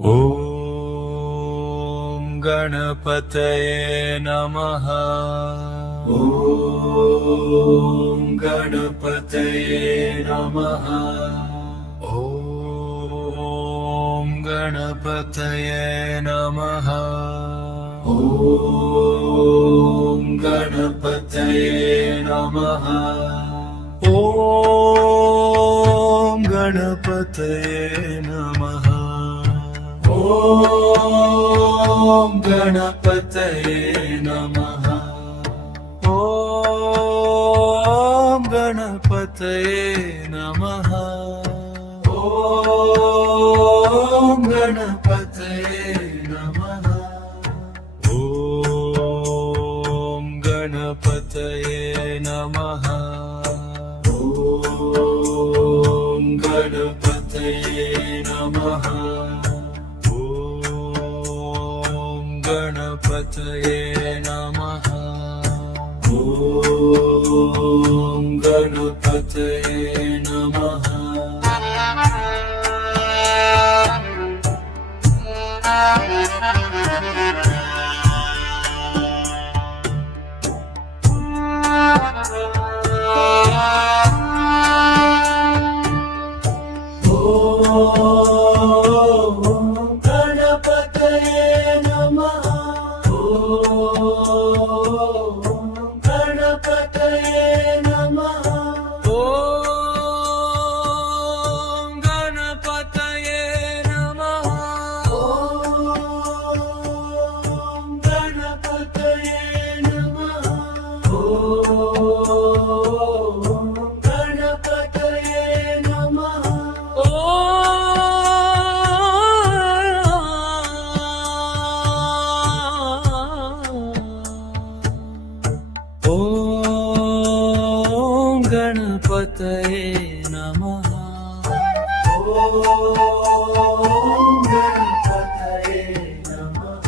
ಓಂ ಗಣಪತಯೇ ನಮಃ. ಓಂ ಗಣಪತಯೇ ನಮಃ. ಓಂ ಗಣಪತಯೇ ನಮಃ. ಓಂ ಗಣಪತಯೇ ನಮಃ. ಓಂ ಗಣಪತಯೇ ನಮಃ. ಓಂ ಗಣಪತಯೇ ನಮಃ. ಓಂ ಗಣಪತಯೇ ನಮಃ. ಓಂ ಗಣಪತಯೇ ನಮಃ. ಓಂ ಗಣಪತಯೇ ನಮಃ. ಓಂ ಗಣಪತಯೇ ನಮಃ. ಗಣಪತಯೇ ನಮಃ. ಓಂ ಗಣಪತಯೇ ನಮಃ. ಓಂ ಗಣಪತಯೇ ನಮಃ. ಓಂ ಗಣಪತಯೇ ನಮಃ.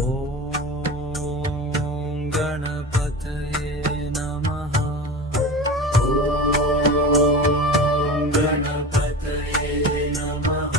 ಓಂ ಗಣಪತಯೇ ನಮಃ. ಓಂ ಗಣಪತಯೇ ನಮಃ.